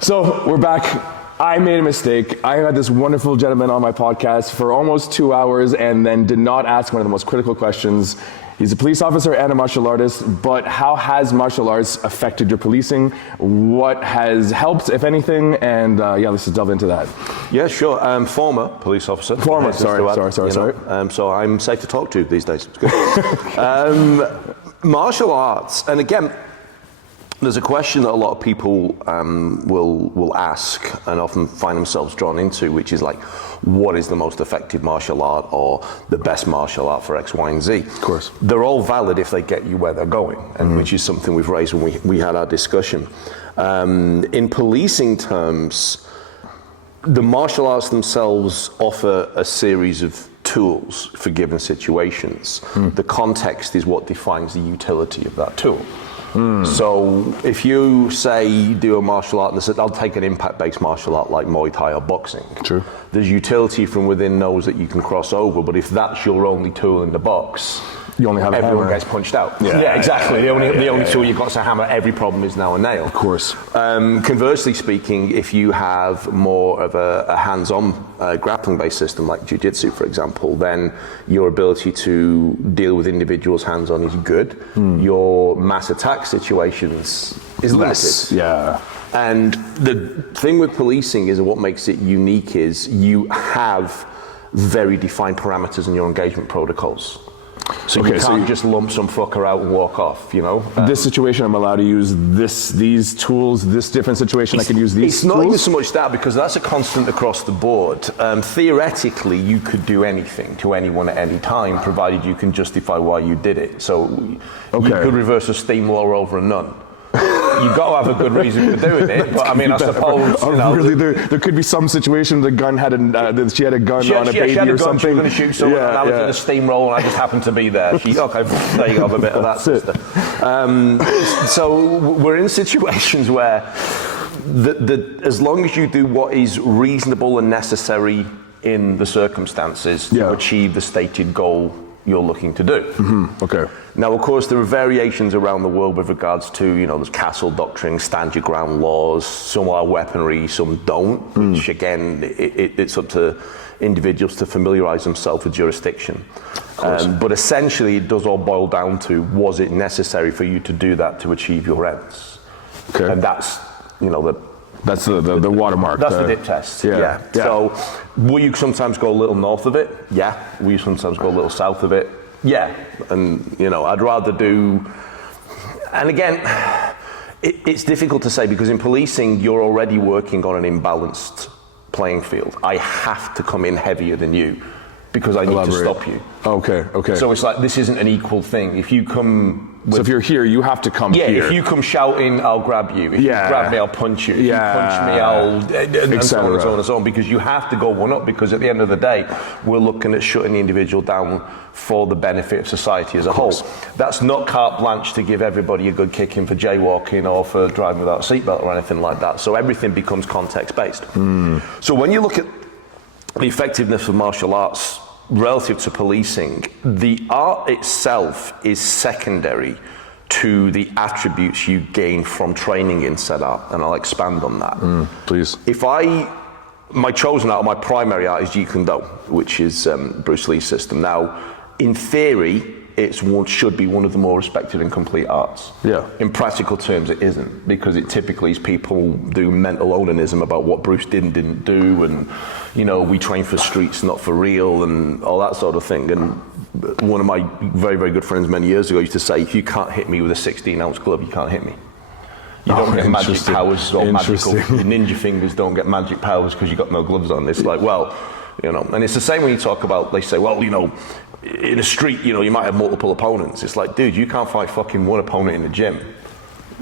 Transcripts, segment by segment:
So we're back. I made a mistake. I had this wonderful gentleman on my podcast for almost 2 hours and then did not ask one of the most critical questions. He's a police officer and a martial artist, but how has martial arts affected your policing? What has helped, if anything? And let's just delve into that. Yeah, sure. Former police officer. Sorry. So I'm safe to talk to these days. It's good. Martial arts, and again, there's a question that a lot of people will ask and often find themselves drawn into, which is like, what is the most effective martial art or the best martial art for X, Y, and Z? Of course. They're all valid if they get you where they're going, and which is something we've raised when we had our discussion. In policing terms, the martial arts themselves offer a series of tools for given situations. The context is what defines the utility of that tool. So if you say do a martial art, and I'll take an impact-based martial art like Muay Thai or boxing. True. There's utility from within those that you can cross over, but if that's your only tool in the box, you only have everyone gets punched out. Yeah, exactly. The only tool you've got to hammer every problem is now a nail. Of course. Conversely speaking, if you have more of a hands-on grappling-based system like jiu-jitsu, for example, then your ability to deal with individuals hands-on is good. Your mass attack situations is limited. Yeah. And the thing with policing is, and what makes it unique is, you have very defined parameters in your engagement protocols. So you can't just lump some fucker out and walk off, you know? This situation, I'm allowed to use these tools, this different situation, I can use these tools? It's not even so much that, because that's a constant across the board. Theoretically, you could do anything to anyone at any time, provided you can justify why you did it. So you could reverse a steamroller over a nun. You've got to have a good reason for doing it, but I mean, I suppose, you know, really, there could be some situation the gun had she had a gun on a baby or something. She was going to shoot someone, and I was in a steamroller, and I just happened to be there. Okay, there you go, have a bit of that, sister. So we're in situations where as long as you do what is reasonable and necessary in the circumstances to achieve the stated goal you're looking to do. Okay. Now, of course, there are variations around the world with regards to, you know, there's castle doctrine, stand your ground laws. Some are weaponry, some don't, which again, it's up to individuals to familiarize themselves with jurisdiction. But essentially, it does all boil down to, was it necessary for you to do that to achieve your ends? Okay. And that's, you know, that's the watermark. That's the dip test. Yeah. So, will you sometimes go a little north of it? Yeah. Will you sometimes go a little south of it? Yeah. And, you know, I'd rather do. And again, it's difficult to say, because in policing, you're already working on an imbalanced playing field. I have to come in heavier than you because I need to stop you. Okay. So it's like, this isn't an equal thing. If you come. So if you're here, you have to come here. Yeah, if you come shouting, I'll grab you. If you grab me, I'll punch you. If you punch me, I'll... And so on and so on and so on. Because you have to go one up, because at the end of the day, we're looking at shutting the individual down for the benefit of society as a whole. That's not carte blanche to give everybody a good kicking for jaywalking or for driving without a seatbelt or anything like that. So everything becomes context-based. So when you look at the effectiveness of martial arts relative to policing, the art itself is secondary to the attributes you gain from training in said art, and I'll expand on that. Please. My chosen art, my primary art is Jeet Kune Do, which is Bruce Lee's system. Now, in theory, should be one of the more respected and complete arts. Yeah. In practical terms, it isn't, because it typically is people do mental onanism about what Bruce didn't do, and, you know, we train for streets, not for real, and all that sort of thing. And one of my very, very good friends many years ago used to say, if you can't hit me with a 16-ounce glove, you can't hit me. You don't get magic powers or magical. Your ninja fingers don't get magic powers because you've got no gloves on. It's like, well, you know, and it's the same when you talk about, they say, well, you know, in a street, you know, you might have multiple opponents. It's like, dude, you can't fight fucking one opponent in the gym.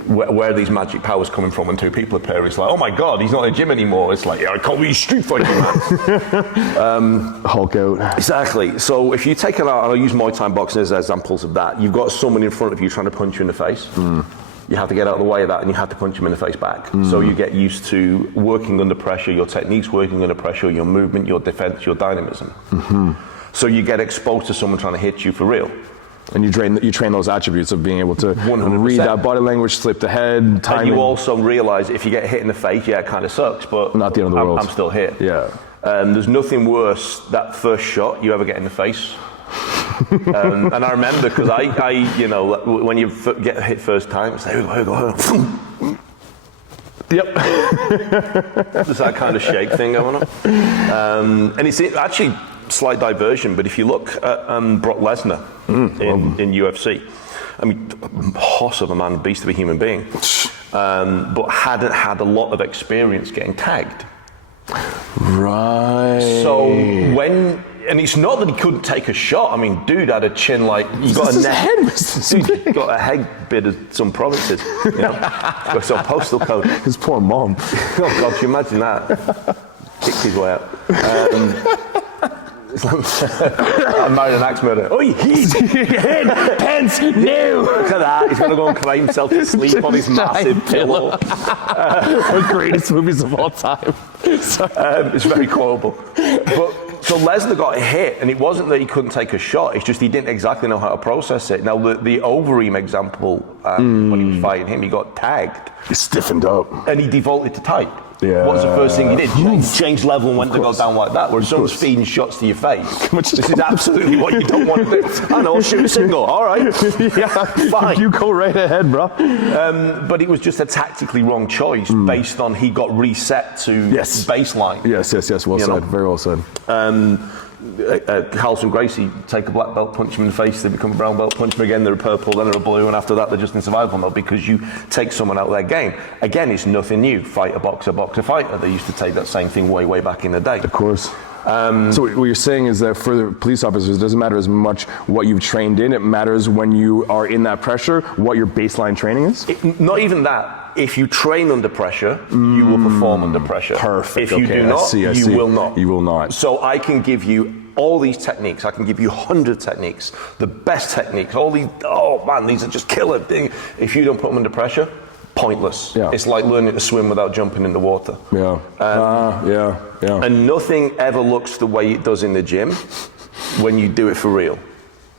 Where are these magic powers coming from when two people appear? It's like, oh my God, he's not in a gym anymore. It's like, yeah, I can't be street fighting, man. Hulk out. Exactly. So if you take it out, and I'll use Muay Thai boxing as examples of that, you've got someone in front of you trying to punch you in the face. You have to get out of the way of that, and you have to punch him in the face back. So you get used to working under pressure, your techniques working under pressure, your movement, your defense, your dynamism. So you get exposed to someone trying to hit you for real. And you train those attributes of being able to 100%. read that body language, slip the head, timing. And you also realize if you get hit in the face, yeah, it kind of sucks, but Not the end of the world. I'm still here. Yeah. There's nothing worse that first shot you ever get in the face. And I remember because I, you know, when you get hit first time, it's like, here we go. Yep. There's that kind of shake thing going on. And it's actually slight diversion, but if you look at Brock Lesnar in UFC, I mean, hoss of a man, beast of a human being, but hadn't had a lot of experience getting tagged. Right. So and it's not that he couldn't take a shot. I mean, dude had a chin like you got a neck. Dude, got a head bit of some provinces. You know, got some postal code. His poor mom. Oh God, can you imagine that? Kicked his way out. I married an axe murderer. Oh, he's hid. Pence, no. Look at that. He's going to go and cry himself to sleep on his massive pillow. One of the greatest movies of all time. It's very quotable. But so Lesnar got hit, and it wasn't that he couldn't take a shot. It's just he didn't exactly know how to process it. Now, the Overeem example, when he was fighting him, he got tagged. He stiffened up. And he defaulted to type. Yeah. What was the first thing he did? He changed level and went to go down like that. Whereas someone's feeding shots to your face. This is absolutely what you don't want to do. I know, shoot a single. All right. Yeah, fine. You go right ahead, bro. But it was just a tactically wrong choice based on he got reset to baseline. Yes. Well said. Very well said. Carlson Gracie, take a black belt, punch him in the face, they become a brown belt, punch him again, they're a purple, then they're a blue, and after that they're just in survival mode because you take someone out of their game. Again, it's nothing new. Fighter, boxer, fighter. They used to take that same thing way back in the day. Of course. So what you're saying is that for the police officers, it doesn't matter as much what you've trained in, it matters when you are in that pressure, what your baseline training is? Not even that. If you train under pressure, you will perform under pressure. Perfect. If you do not, you will not. You will not. So I can give you all these techniques. I can give you 100 techniques, the best techniques, all these, oh man, these are just killer things. If you don't put them under pressure, pointless. Yeah. It's like learning to swim without jumping in the water. Yeah. And nothing ever looks the way it does in the gym when you do it for real.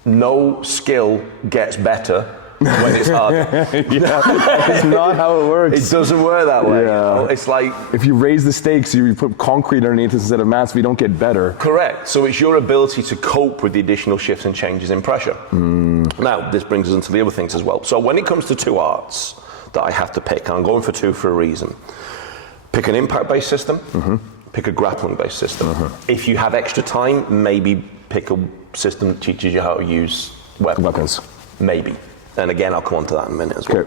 No skill gets better when it's harder. That's not how it works. It doesn't work that way. Yeah. You know? It's like if you raise the stakes, you put concrete underneath instead of mats, we don't get better. Correct. So it's your ability to cope with the additional shifts and changes in pressure. Now, this brings us into the other things as well. So when it comes to two arts that I have to pick, and I'm going for two for a reason. Pick an impact-based system, pick a grappling-based system. If you have extra time, maybe pick a system that teaches you how to use weapons. Maybe. And again, I'll come on to that in a minute as well.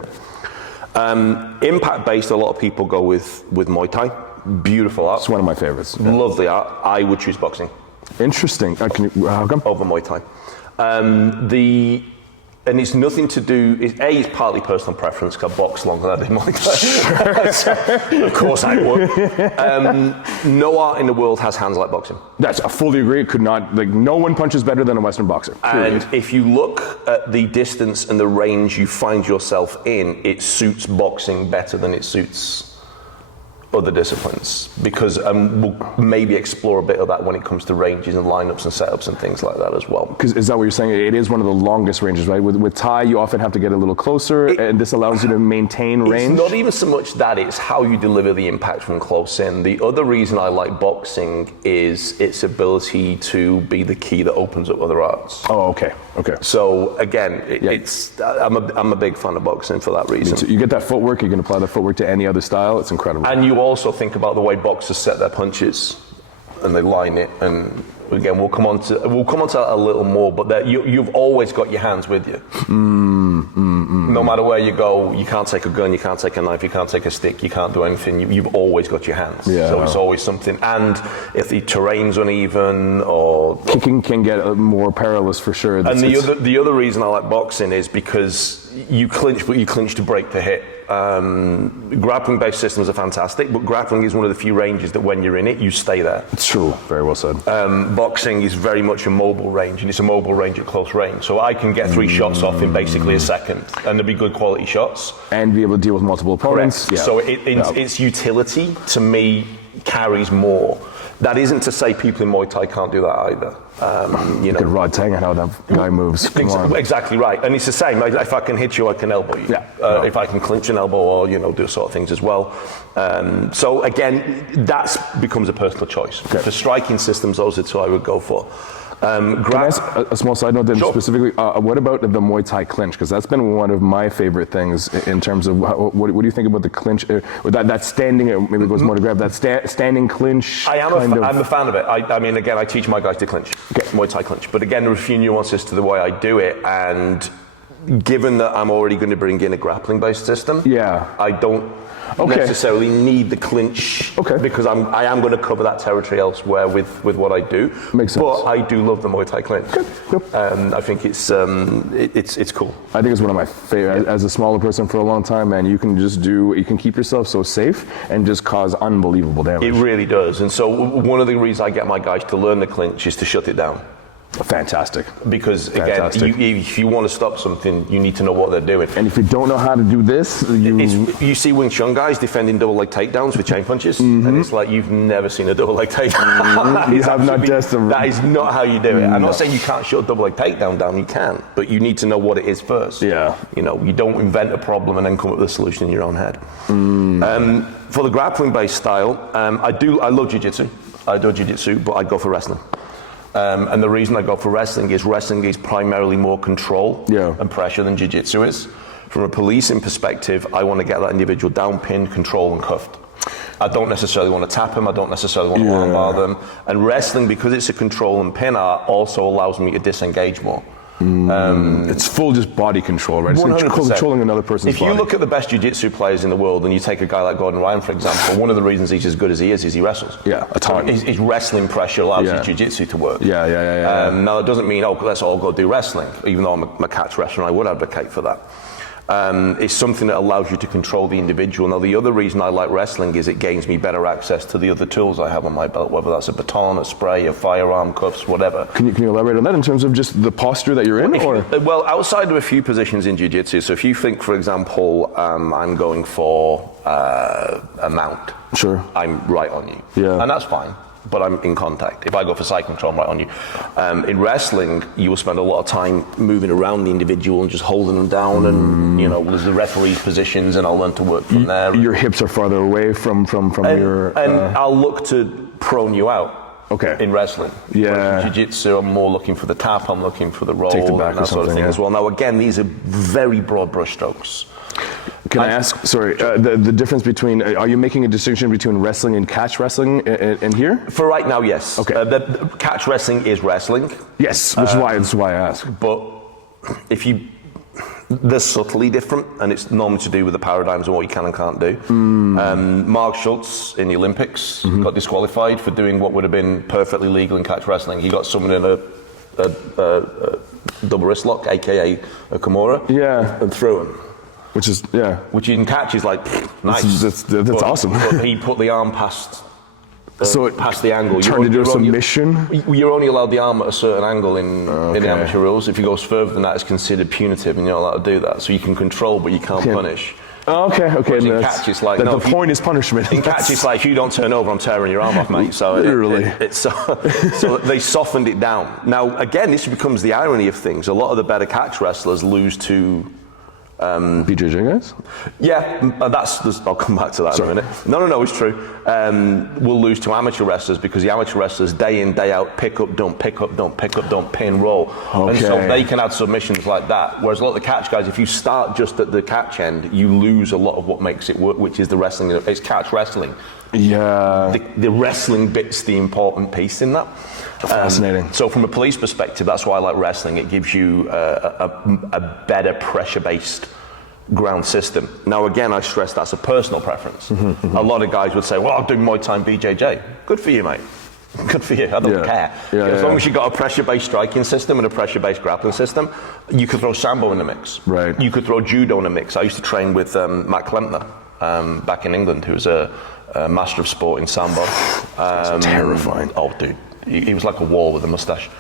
Okay. Impact-based, a lot of people go with Muay Thai. Beautiful art. It's one of my favorites. Lovely art. I would choose boxing. Interesting. How come? Over Muay Thai. And it's nothing to do, it's partly personal preference, because I boxed longer than I did Muay Thai. So, of course I would. No art in the world has hands like boxing. I fully agree. It could not, no one punches better than a Western boxer. Period. And if you look at the distance and the range you find yourself in, it suits boxing better than it suits other disciplines, because we'll maybe explore a bit of that when it comes to ranges and lineups and setups and things like that as well. Because is that what you're saying? It is one of the longest ranges, right? With Thai, you often have to get a little closer, and this allows you to maintain range. It's not even so much that, it's how you deliver the impact from close in. The other reason I like boxing is its ability to be the key that opens up other arts. Oh, okay. So again, I'm a big fan of boxing for that reason. So you get that footwork, you can apply that footwork to any other style, it's incredible. And you also think about the way boxers set their punches, and they line it, and again, we'll come on to that a little more, but you've always got your hands with you. No matter where you go, you can't take a gun, you can't take a knife, you can't take a stick, you can't do anything. You've always got your hands. So it's always something. And if the terrain's uneven or kicking can get more perilous for sure. And the other reason I like boxing is because you clinch, but you clinch to break the hit. Grappling-based systems are fantastic, but grappling is one of the few ranges that when you're in it, you stay there. It's true. Very well said. Boxing is very much a mobile range, and it's a mobile range at close range. So I can get 3 shots off in basically a second, and they'll be good quality shots. And be able to deal with multiple opponents. Correct. Yeah. So its utility, to me, carries more. That isn't to say people in Muay Thai can't do that either. You Look at know, Rod Tang and how that guy moves. Come on. exactly right, and it's the same. If I can hit you, I can elbow you. Yeah. If I can clinch an elbow, or do sort of things as well. So again, that becomes a personal choice. Okay. For striking systems, those are two I would go for. Can I ask a small side note then? Sure. Specifically, what about the Muay Thai clinch? Because that's been one of my favorite things in terms of what do you think about the clinch? That standing, maybe it goes more to grab, that standing clinch. I'm a fan of it. I mean, again, I teach my guys to clinch, Muay Thai clinch. But again, there are a few nuances to the way I do it. And given that I'm already going to bring in a grappling-based system, I don't necessarily need the clinch because I am going to cover that territory elsewhere with what I do. Makes sense. But I do love the Muay Thai clinch. I think it's cool. I think it's one of my favorite. As a smaller person for a long time, man, you can keep yourself so safe and just cause unbelievable damage. It really does. And so one of the reasons I get my guys to learn the clinch is to shut it down. Fantastic. Because again, if you want to stop something, you need to know what they're doing. And if you don't know how to do this, you see Wing Chun guys defending double leg takedowns with chain punches, and it's like you've never seen a double leg takedown. You have not tested. That is not how you do it. I'm not saying you can't shut a double leg takedown down. You can, but you need to know what it is first. Yeah. You don't invent a problem and then come up with a solution in your own head. For the grappling-based style, I love jiu-jitsu. I do jiu-jitsu, but I go for wrestling. And the reason I go for wrestling is primarily more control and pressure than jiu-jitsu is. From a policing perspective, I want to get that individual down, pinned, controlled, and cuffed. I don't necessarily want to tap them. I don't necessarily want to armbar them. And wrestling, because it's a control and pin art, also allows me to disengage more. It's full just body control, right? 100%. It's controlling another person's body. If you look at the best jiu-jitsu players in the world and you take a guy like Gordon Ryan, for example, one of the reasons he's as good as he is he wrestles. Yeah, a ton. His wrestling pressure allows his jiu-jitsu to work. Yeah. Now, that doesn't mean, let's all go do wrestling. Even though I'm a catch wrestler, I would advocate for that. It's something that allows you to control the individual. Now, the other reason I like wrestling is it gains me better access to the other tools I have on my belt, whether that's a baton, a spray, a firearm, cuffs, whatever. Can you elaborate on that in terms of just the posture that you're in? Well, outside of a few positions in jiu-jitsu, so if you think, for example, I'm going for a mount, I'm right on you. And that's fine. But I'm in contact. If I go for side control, I'm right on you. In wrestling, you will spend a lot of time moving around the individual and just holding them down, and there's the referee's positions, and I'll learn to work from there. Your hips are farther away from your. And I'll look to prone you out. In wrestling. Yeah. In jiu-jitsu, I'm more looking for the tap. I'm looking for the roll, take the back and that sort of thing as well. Now, again, these are very broad brushstrokes. Can I ask, the difference between, are you making a distinction between wrestling and catch wrestling in here? For right now, yes. Okay. Catch wrestling is wrestling. Yes, which is why I ask. But they're subtly different, and it's normally to do with the paradigms and what you can and can't do. Mark Schultz in the Olympics got disqualified for doing what would have been perfectly legal in catch wrestling. He got someone in a double wrist lock, aka a Kimura, and threw him. Which you can catch is like, nice. That's awesome. But he put the arm past the angle. Turned into a submission? You're only allowed the arm at a certain angle in the amateur rules. If it goes further than that, it's considered punitive, and you're not allowed to do that. So you can control, but you can't punish. Okay. In catch, it's like, the point is punishment. In catch, it's like, if you don't turn over, I'm tearing your arm off, mate. So literally. So they softened it down. Now, again, this becomes the irony of things. A lot of the better catch wrestlers lose to BJJ guys? Yeah, I'll come back to that in a minute. No, it's true. We'll lose to amateur wrestlers because the amateur wrestlers, day in, day out, pick up, don't, pin, roll. And so they can add submissions like that. Whereas a lot of the catch guys, if you start just at the catch end, you lose a lot of what makes it work, which is the wrestling. It's catch wrestling. Yeah. The wrestling bit's the important piece in that. Fascinating. So from a police perspective, that's why I like wrestling. It gives you a better pressure-based ground system. Now, again, I stress that's a personal preference. A lot of guys would say, well, I'm doing Muay Thai and BJJ. Good for you, mate. Good for you. I don't care. As long as you've got a pressure-based striking system and a pressure-based grappling system, you could throw Sambo in the mix. Right. You could throw Judo in the mix. I used to train with Matt Klempner back in England, who was a master of sport in Sambo. Terrifying. Oh, dude. He was like a wall with a mustache.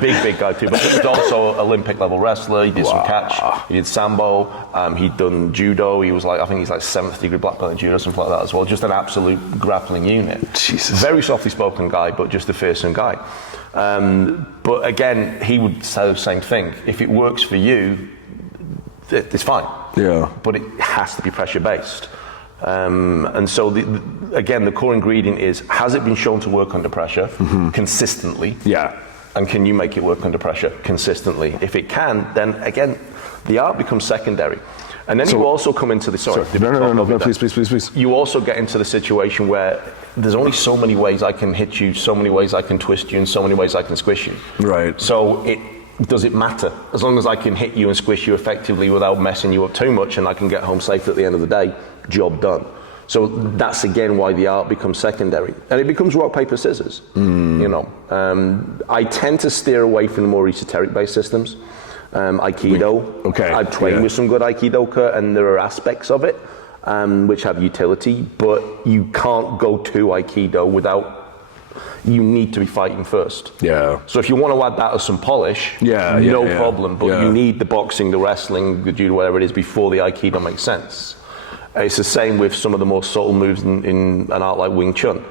Big guy too, but he was also Olympic level wrestler. He did some catch, he did sambo, he'd done judo. He was like, I think he's like 7th degree black belt in judo, something like that as well. Just an absolute grappling unit. Jesus. Very softly spoken guy, but just a fearsome guy. But again, he would say the same thing. If it works for you, it's fine. Yeah. But it has to be pressure based. And so, again, the core ingredient is, has it been shown to work under pressure consistently? Yeah. And can you make it work under pressure consistently? If it can, then again, the art becomes secondary. And then you also come into the, No, please. You also get into the situation where there's only so many ways I can hit you, so many ways I can twist you, and so many ways I can squish you. Right. So does it matter? As long as I can hit you and squish you effectively without messing you up too much, and I can get home safe at the end of the day, job done. So that's again why the art becomes secondary, and it becomes rock, paper, scissors. You know, I tend to steer away from the more esoteric-based systems. Aikido. Okay. I've trained with some good Aikidoka, and there are aspects of it which have utility, but you can't go to Aikido without. You need to be fighting first. Yeah. So if you want to add that as some polish, no problem. But you need the boxing, the wrestling, the judo, whatever it is, before the Aikido makes sense. It's the same with some of the more subtle moves in an art like Wing Chun.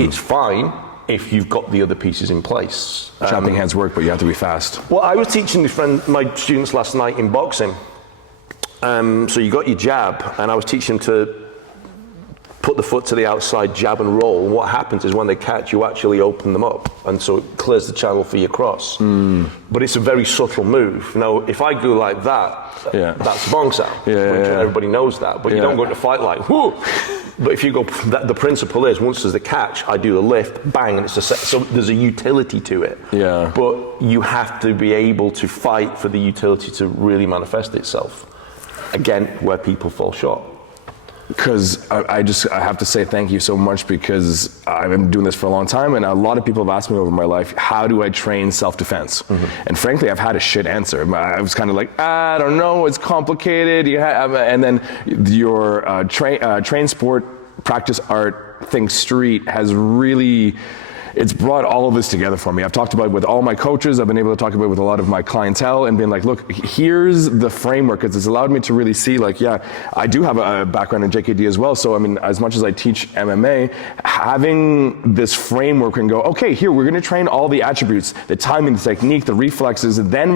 It's fine if you've got the other pieces in place. Chopping hands work, but you have to be fast. Well, I was teaching my students last night in boxing. So you got your jab, and I was teaching them to put the foot to the outside, jab and roll. And what happens is when they catch, you actually open them up, and so it clears the channel for your cross. But it's a very subtle move. Now, if I go like that, that's bong sound. Everybody knows that, but you don't go into fight like, whoo! But if you go, the principle is, once there's the catch, I do the lift, bang, and it's so there's a utility to it. Yeah. But you have to be able to fight for the utility to really manifest itself. Again, where people fall short. Because I have to say thank you so much, because I've been doing this for a long time, and a lot of people have asked me over my life, how do I train self-defense? And frankly, I've had a shit answer. I was kind of like, I don't know, it's complicated. And then your train sport, practice art, think street has really, it's brought all of this together for me. I've talked about it with all my coaches. I've been able to talk about it with a lot of my clientele and being like, look, here's the framework. It's allowed me to really see, like, I do have a background in JKD as well. So, I mean, as much as I teach MMA, having this framework and go, okay, here, we're going to train all the attributes, the timing, the technique, the reflexes. Then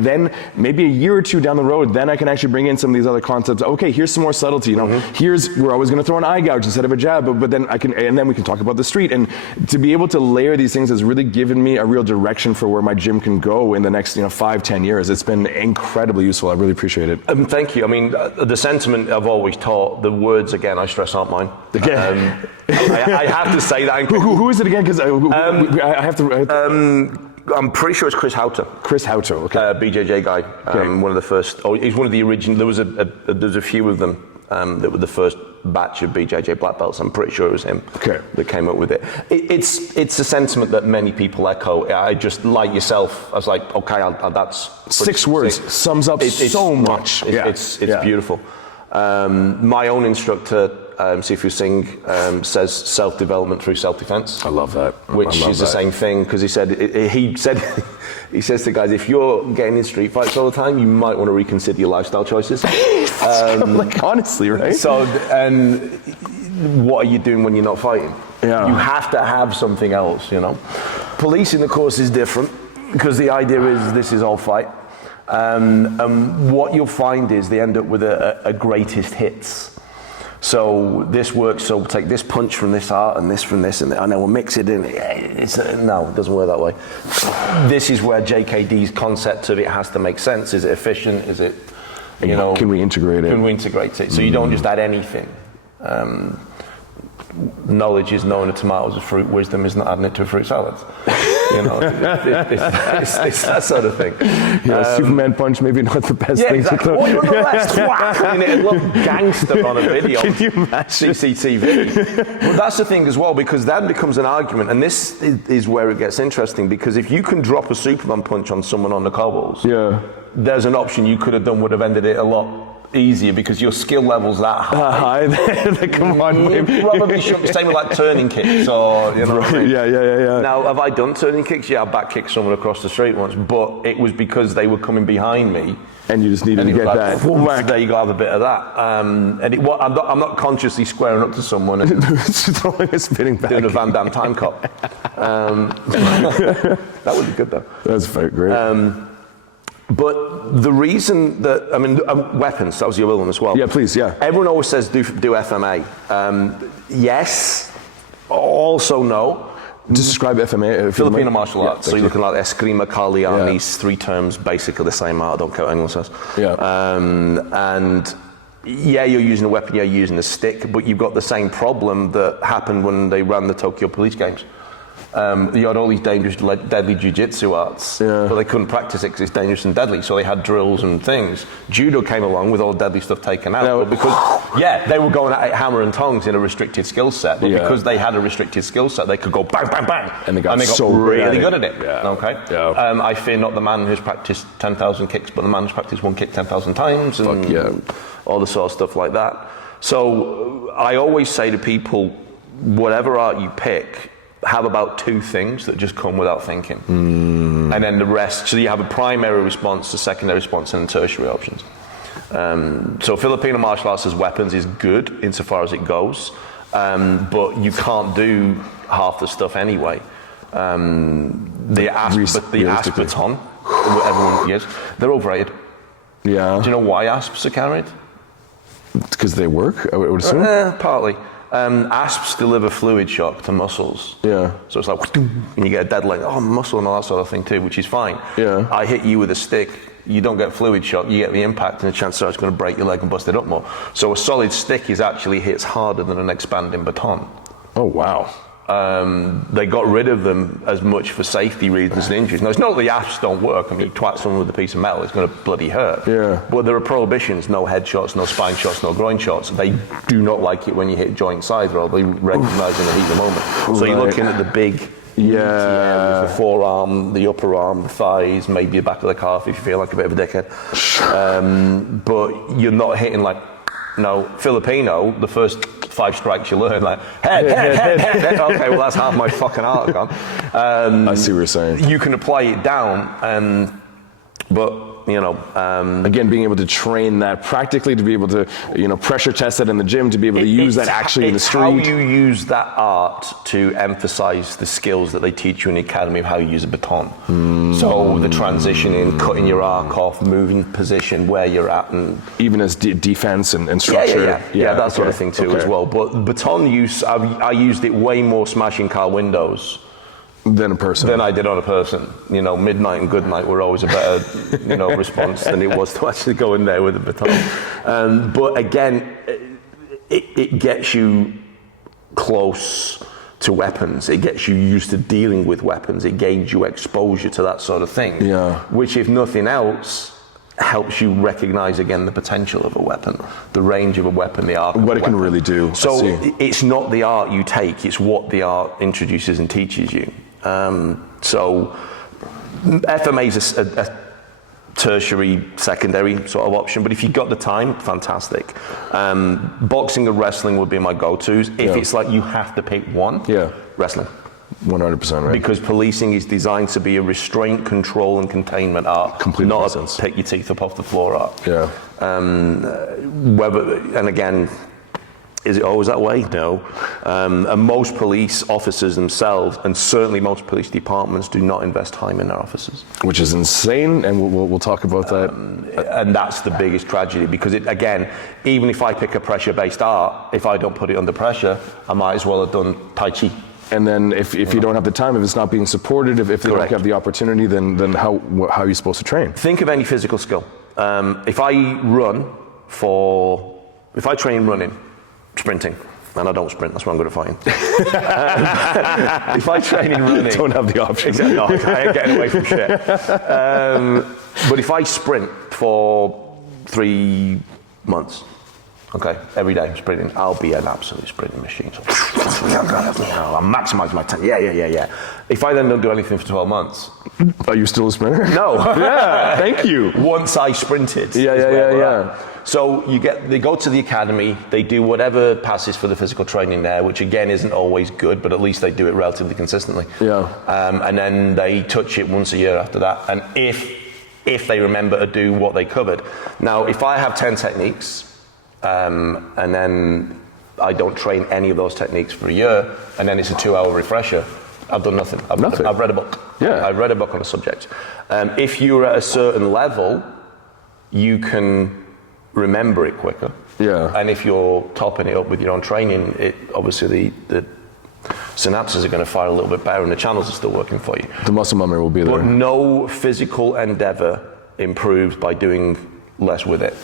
then maybe a year or two down the road, then I can actually bring in some of these other concepts. Okay, here's some more subtlety. You know, here's where I was going to throw an eye gouge instead of a jab, but then and then we can talk about the street. And to be able to layer these things has really given me a real direction for where my gym can go in the next 5-10 years. It's been incredibly useful. I really appreciate it. Thank you. I mean, the sentiment I've always taught, the words, again, I stress, aren't mine. I have to say that. Who is it again? Because I have to. I'm pretty sure it's Chris Hauter. Chris Hauter, okay. BJJ guy. One of the first. He's one of the original. There's a few of them that were the first batch of BJJ black belts. I'm pretty sure it was him that came up with it. It's a sentiment that many people echo. I just, like yourself, I was like, okay, that's 6 words sums up so much. It's beautiful. My own instructor, Sifu Singh, says self-development through self-defense. I love that. Which is the same thing, because he says to guys, if you're getting in street fights all the time, you might want to reconsider your lifestyle choices. Like, honestly, right? So, and what are you doing when you're not fighting? Yeah. You have to have something else, Policing, of course, is different, because the idea is this is all fight. And what you'll find is they end up with a greatest hits. So this works, so we'll take this punch from this art and this from this, and then we'll mix it in. No, it doesn't work that way. This is where JKD's concept of it has to make sense. Is it efficient? Is it, can we integrate it? Can we integrate it? So you don't just add anything. Knowledge is knowing a tomato is a fruit. Wisdom is not adding it to a fruit salad. It's that sort of thing. Superman punch, maybe not the best thing exactly. to What you on the left? I mean, it looked gangster on a video. Can you imagine? CCTV. But that's the thing as well, because that becomes an argument, and this is where it gets interesting, because if you can drop a Superman punch on someone on the cobbles, there's an option you could have done would have ended it a lot easier because your skill level's that high. Come on, You baby. probably shouldn't be saying with like turning kicks or, you know what I mean? Yeah. Now, have I done turning kicks? Yeah, I back kicked someone across the street once, but it was because they were coming behind me. And you just needed to And it get was that. like, whack. there you go, have a bit of that. I'm not consciously squaring up to someone and Throwing a spinning back. doing a Van Damme time cop. That would be good though. That's very great. But the reason that, weapons, that was your other one as well. Yeah, please, yeah. Everyone always says do FMA. Yes, also no. Just describe FMA. If you Filipino mind. martial arts. So thank you're you. looking like Eskrima, Kalian, Yeah. these three terms, basically the same art, I don't care what anyone says. Yeah. And yeah, you're using a weapon, you're using a stick, but you've got the same problem that happened when they ran the Tokyo Police Games. You had all these dangerous, deadly jiu-jitsu arts, but they couldn't practice it because it's dangerous and deadly, so they had drills and things. Judo came along with all the deadly stuff taken out, but because, they were going at it hammer and tongs in a restricted skill set, but because they had a restricted skill set, they could go bang, bang, bang, And they got so really good good at it. Yeah. Okay? Yeah. I fear not the man who's practiced 10,000 kicks, but the man who's practiced one kick 10,000 times, and all the sort of stuff like that. So I always say to people, whatever art you pick, have about two things that just come without thinking. And then the rest, so you have a primary response, a secondary response, and tertiary options. So Filipino martial arts as weapons is good insofar as it goes, but you can't do half the stuff anyway. The asp baton, everyone, yes, they're overrated. Yeah. Do you know why asps are carried? Because they work, I would assume. Partly. Asps deliver fluid shock to muscles. Yeah. So it's like, and you get a dead leg, muscle and all that sort of thing too, which is fine. Yeah. I hit you with a stick, you don't get fluid shock, you get the impact, and the chances are it's going to break your leg and bust it up more. So a solid stick hits harder than an expanding baton. Oh, wow. They got rid of them as much for safety reasons and injuries. Now, it's not that the asps don't work. I mean, you twat someone with a piece of metal, it's going to bloody hurt. Yeah. But there are prohibitions, no head shots, no spine shots, no groin shots. They do not like it when you hit joints either, or they recognise in the heat of the moment. So you're looking at the big areas, the forearm, the upper arm, the thighs, maybe the back of the calf if you feel like a bit of a dickhead. But you're not hitting Filipino, the first 5 strikes you learn, like, head. Okay, well, that's half my fucking art gone. I see what you're saying. You can apply it down, but, again, being able to train that practically, to be able to, pressure test that in the gym, to be able to use that actually in the street. It's how you use that art to emphasize the skills that they teach you in the academy of how you use a baton. So the transitioning, cutting your arc off, moving position, where you're at, and even as defense and structure. Yeah, that sort of thing too as well. But baton use, I used it way more smashing car windows than a person. than I did on a person. Midnight and Goodnight were always a better, response than it was to actually go in there with a baton. But again, it gets you close to weapons. It gets you used to dealing with weapons. It gains you exposure to that sort of thing. Yeah. Which, if nothing else, helps you recognize again the potential of a weapon, the range of a weapon, the arc of what a it can weapon. really do. So it's not the art you take, it's what the art introduces and teaches you. So FMA is a tertiary, secondary sort of option, but if you've got the time, fantastic. Boxing and wrestling would be my go-tos. If it's like you have to pick one, wrestling. 100%, right? Because policing is designed to be a restraint, control, and containment art, Complete not nonsense. a pick your teeth up off the floor art. Yeah. And again, is it always that way? No. And most police officers themselves, and certainly most police departments, do not invest time in their officers. Which is insane, and we'll talk about that. And that's the biggest tragedy, because again, even if I pick a pressure-based art, if I don't put it under pressure, I might as well have done Tai Chi. And then if you don't have the time, if it's not being supported, if they don't Correct. have the opportunity, then how are you supposed to train? Think of any physical skill. If I train running, sprinting, and I don't sprint, that's why I'm good at fighting. If I train in running... Don't have the option. Exactly, no, I ain't getting away from shit. But if I sprint for 3 months, Okay, every day I'm sprinting. I'll be an absolute sprinting machine. So, I'm maximizing my time. Yeah. If I then don't do anything for 12 months, Are you still a sprinter? no. Yeah, thank you. Once I sprinted. Yeah. So they go to the academy, they do whatever passes for the physical training there, which again isn't always good, but at least they do it relatively consistently. Yeah. And then they touch it once a year after that. And if they remember to do what they covered. Now, if I have 10 techniques, and then I don't train any of those techniques for a year, and then it's a 2-hour refresher, I've done nothing. I've read a book. Yeah. I've read a book on a subject. If you're at a certain level, you can remember it quicker. Yeah. And if you're topping it up with your own training, obviously the synapses are going to fire a little bit better and the channels are still working for you. The muscle memory will be there. But no physical endeavor improves by doing less with it.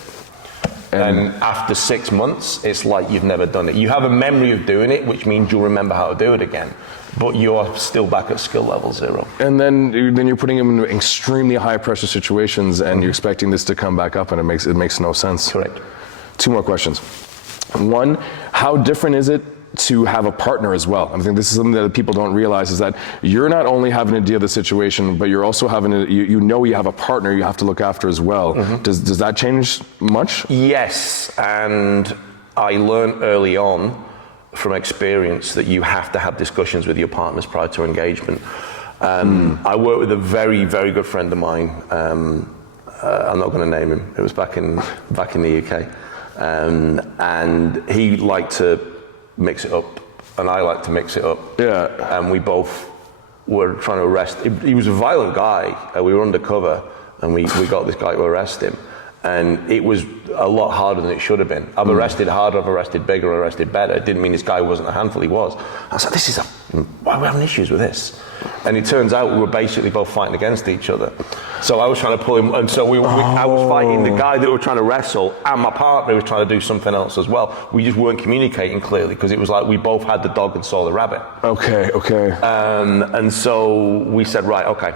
And after 6 months, it's like you've never done it. You have a memory of doing it, which means you'll remember how to do it again. But you're still back at skill level 0. And then you're putting him in extremely high pressure situations, and you're expecting this to come back up, and it makes no sense. Correct. 2 more questions. One, how different is it to have a partner as well? I think this is something that people don't realize, is that you're not only having to deal with the situation, but you're also having to, you have a partner you have to look after as well. Does that change much? Yes, and I learned early on from experience that you have to have discussions with your partners prior to engagement. I work with a very, very good friend of mine. I'm not going to name him. It was back in the UK, and he liked to mix it up, and I like to mix it up. Yeah. And we both were trying to arrest. He was a violent guy. We were undercover, and we got this guy to arrest him. And it was a lot harder than it should have been. I've arrested harder, I've arrested bigger, arrested better. It didn't mean this guy wasn't a handful, he was. I was like, why are we having issues with this? And it turns out we were basically both fighting against each other. So I was trying to pull him, and so I was fighting the guy that we were trying to wrestle, and my partner was trying to do something else as well. We just weren't communicating clearly, because it was like we both had the dog and saw the rabbit. Okay. And so we said, right, okay.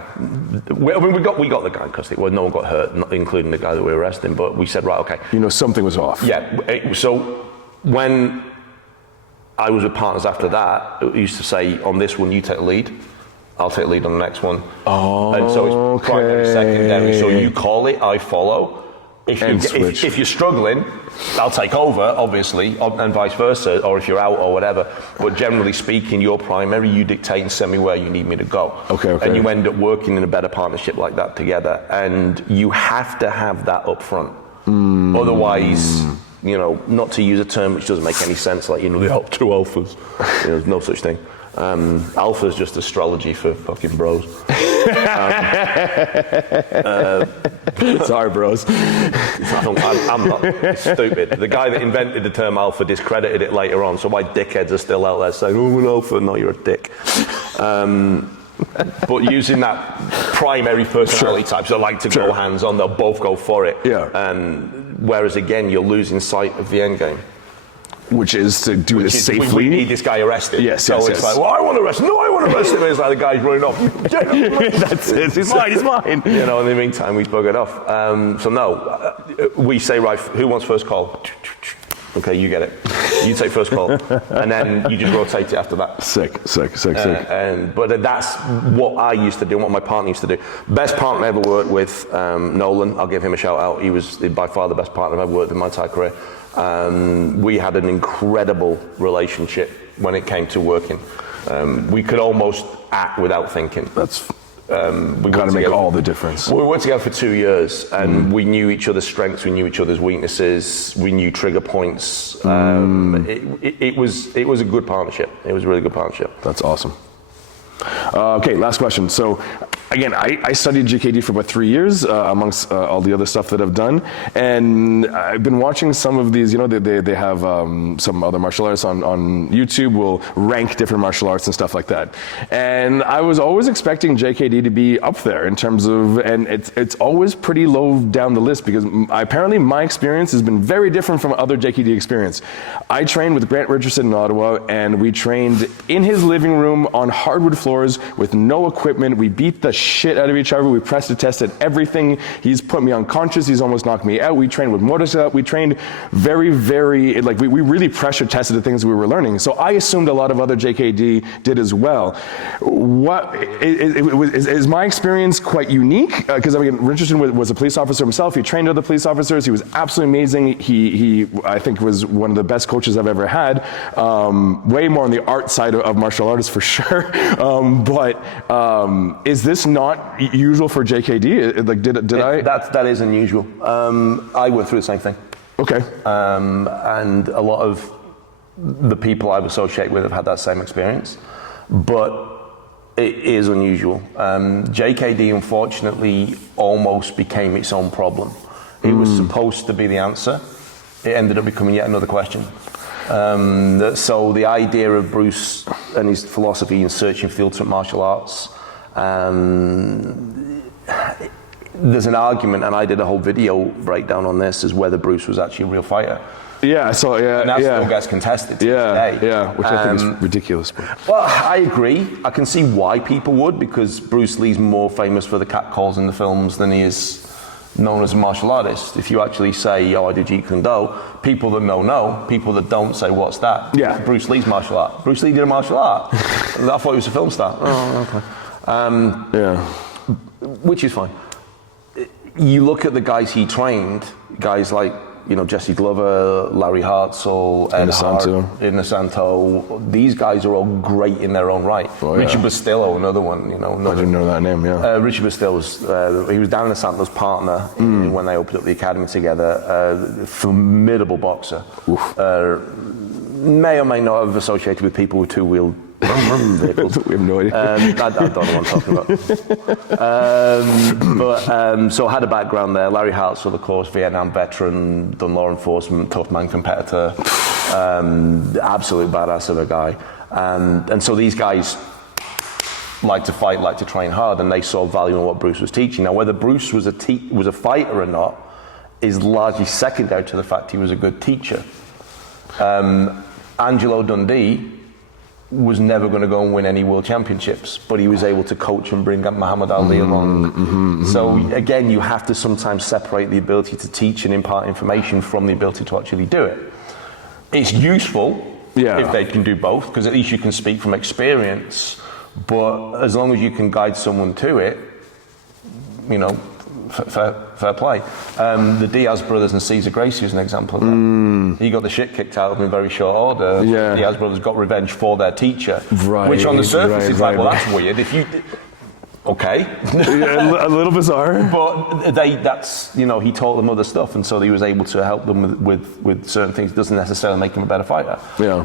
We got the guy in custody. Well, no one got hurt, not including the guy that we were arresting, but we said, right, okay. Something was off. Yeah, so when I was with partners after that, it used to say, on this one, you take the lead, I'll take the lead on the next one. Oh, and so it's primary, secondary, so you call it, I follow. If you're struggling, I'll take over, obviously, and vice versa, or if you're out or whatever. But generally speaking, you're primary, you dictate and send me where you need me to go. Okay. And you end up working in a better partnership like that together. And you have to have that up front. Otherwise, not to use a term which doesn't make any sense, like, the two alphas. There's no such thing. Alpha is just astrology for fucking bros. Sorry, bros. I'm not stupid. The guy that invented the term alpha discredited it later on, so my dickheads are still out there saying, oh, an alpha. No, you're a dick. But using that primary personality types that like to go hands on, they'll both go for it. Yeah. Whereas again, you're losing sight of the end game. Which is to do this safely. We need this guy arrested. Yes. Like, well, I want to arrest him. No, I want to arrest him. It's like the guy's running off. That's it. It's mine. In the meantime, we buggered off. We say, right, who wants first call? Okay, you get it. You take first call. And then you just rotate it after that. Sick. But that's what I used to do, what my partner used to do. Best partner I ever worked with, Nolan. I'll give him a shout out. He was by far the best partner I've ever worked with in my entire career. We had an incredible relationship when it came to working. We could almost act without thinking. We got to make all the difference. We worked together for 2 years, and we knew each other's strengths, we knew each other's weaknesses, we knew trigger points. It was a good partnership. It was a really good partnership. That's awesome. Okay, last question. So, again, I studied GKD for about 3 years, amongst all the other stuff that I've done, and I've been watching some of these. They have some other martial artists on YouTube will rank different martial arts and stuff like that. And I was always expecting JKD to be up there in terms of, and it's always pretty low down the list, because apparently my experience has been very different from other JKD experience. I trained with Grant Richardson in Ottawa, and we trained in his living room on hardwood floors with no equipment. We beat the shit out of each other. We pressed and tested everything. He's put me unconscious. He's almost knocked me out. We trained with mortar. We trained very, very, like we really pressure tested the things we were learning. So I assumed a lot of other JKD did as well. What is my experience quite unique? Because I mean, Richardson was a police officer himself. He trained other police officers. He was absolutely amazing. He I think was one of the best coaches I've ever had. Way more on the art side of martial artists for sure. But is this not usual for JKD? Like, did I? That is unusual. I went through the same thing. Okay. And a lot of the people I've associated with have had that same experience, but it is unusual. JKD unfortunately almost became its own problem. It was supposed to be the answer. It ended up becoming yet another question. So the idea of Bruce and his philosophy in searching for the ultimate martial arts, there's an argument, and I did a whole video breakdown on this, as whether Bruce was actually a real fighter. Yeah, so And that still gets contested to this day. Yeah, which I think is ridiculous. But. Well, I agree. I can see why people would, because Bruce Lee's more famous for the catcalls in the films than he is known as a martial artist. If you actually say, oh, I do Jeet Kune Do, people that know. People that don't say, what's that? Yeah. Bruce Lee's martial art. Bruce Lee did a martial art. I thought he was a film star. Oh, okay. Yeah. Which is fine. You look at the guys he trained, guys like, Jesse Glover, Larry Hartzell, Ed Hart, Inosanto. These guys are all great in their own right. Oh, Richard Bastillo, another one. I didn't know that name. Yeah. Richard Bastillo he was Dan Inosanto's partner when they opened up the academy together. Formidable boxer. May or may not have associated with people with two-wheeled vehicles. We have no idea. I don't know what I'm talking about. So I had a background there. Larry Hartzell, of course, Vietnam veteran, done law enforcement, tough man competitor, absolute badass of a guy. And so these guys like to fight, like to train hard, and they saw value in what Bruce was teaching. Now, whether Bruce was a fighter or not is largely secondary to the fact he was a good teacher. Angelo Dundee was never going to go and win any world championships, but he was able to coach and bring up Muhammad Ali along. So again, you have to sometimes separate the ability to teach and impart information from the ability to actually do it. It's useful if they can do both, because at least you can speak from experience, but as long as you can guide someone to it, fair play. The Diaz brothers and Cesar Gracie is an example of that. He got the shit kicked out of him in very short order. Yeah. The Diaz brothers got revenge for their teacher, which on the surface is like, well, that's weird. If you, okay, a little bizarre. but he taught them other stuff, and so he was able to help them with certain things. It doesn't necessarily make them a better fighter. Yeah.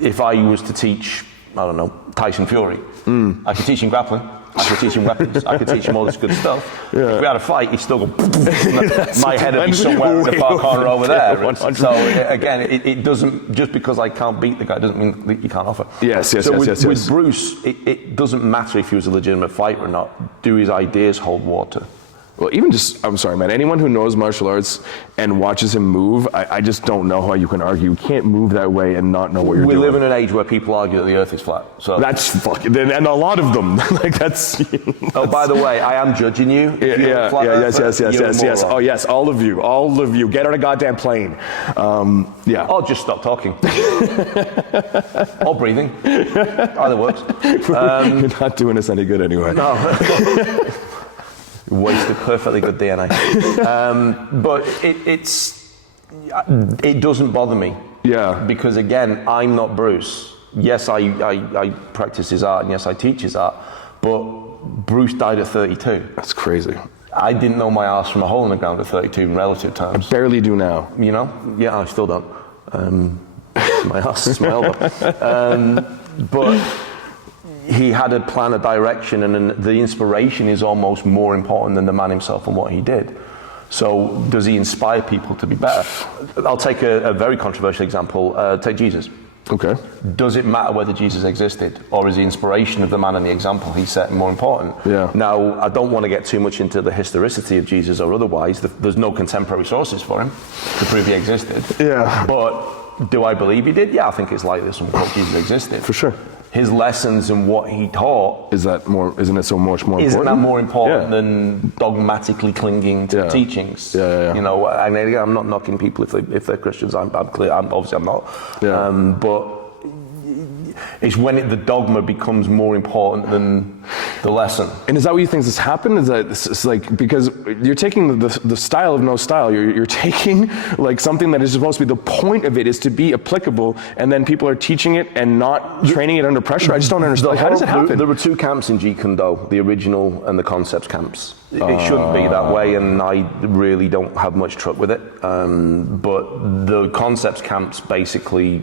If I was to teach, I don't know, Tyson Fury, I could teach him grappling. I could teach him weapons. I could teach him all this good stuff. If we had a fight, he'd still go. My head would be somewhere in the far corner over there. So again, it doesn't. Just because I can't beat the guy doesn't mean that you can't offer. Yes. With Bruce, it doesn't matter if he was a legitimate fighter or not. Do his ideas hold water? Well, even I'm sorry, man, anyone who knows martial arts and watches him move, I just don't know how you can argue. You can't move that way and not know what you're doing. We live in an age where people argue that the earth is flat. So that's fucking, and a lot of them. Like that's. Oh, by the way, I am judging you. Yes. Oh, yes, all of you. Get on a goddamn plane. Yeah. Or just stop talking. Or breathing. Either works. You're not doing us any good anyway. No. Wasted perfectly good DNA. But it doesn't bother me. Yeah. Because again, I'm not Bruce. Yes, I practice his art, and yes, I teach his art, but Bruce died at 32. That's crazy. I didn't know my ass from a hole in the ground at 32 in relative terms. I barely do now. Yeah, I still don't. My ass is my elbow. But he had a plan, a direction, and the inspiration is almost more important than the man himself and what he did. So does he inspire people to be better? I'll take a very controversial example. Take Jesus. Okay. Does it matter whether Jesus existed, or is the inspiration of the man and the example he set more important? Yeah. Now, I don't want to get too much into the historicity of Jesus or otherwise. There's no contemporary sources for him to prove he existed. Yeah. But do I believe he did? Yeah, I think it's likely that someone thought Jesus existed. For sure. his lessons and what he taught, Isn't it so much more isn't important? that more important Yeah. than dogmatically clinging to Yeah. teachings? Yeah. You know, and again, I'm not knocking people if they're Christians. I'm clear. Obviously I'm not. Yeah. But it's when the dogma becomes more important than the lesson. And is that what you think has happened? Is that it's like, because you're taking the style of no style, you're taking like something that is supposed to be, the point of it is to be applicable, and then people are teaching it and not training it under pressure. I just don't understand. Like, how does it happen? There were two camps in Jeet Kune Do, the original and the concepts camps. It shouldn't be that way, and I really don't have much truck with it. But the concepts camps basically,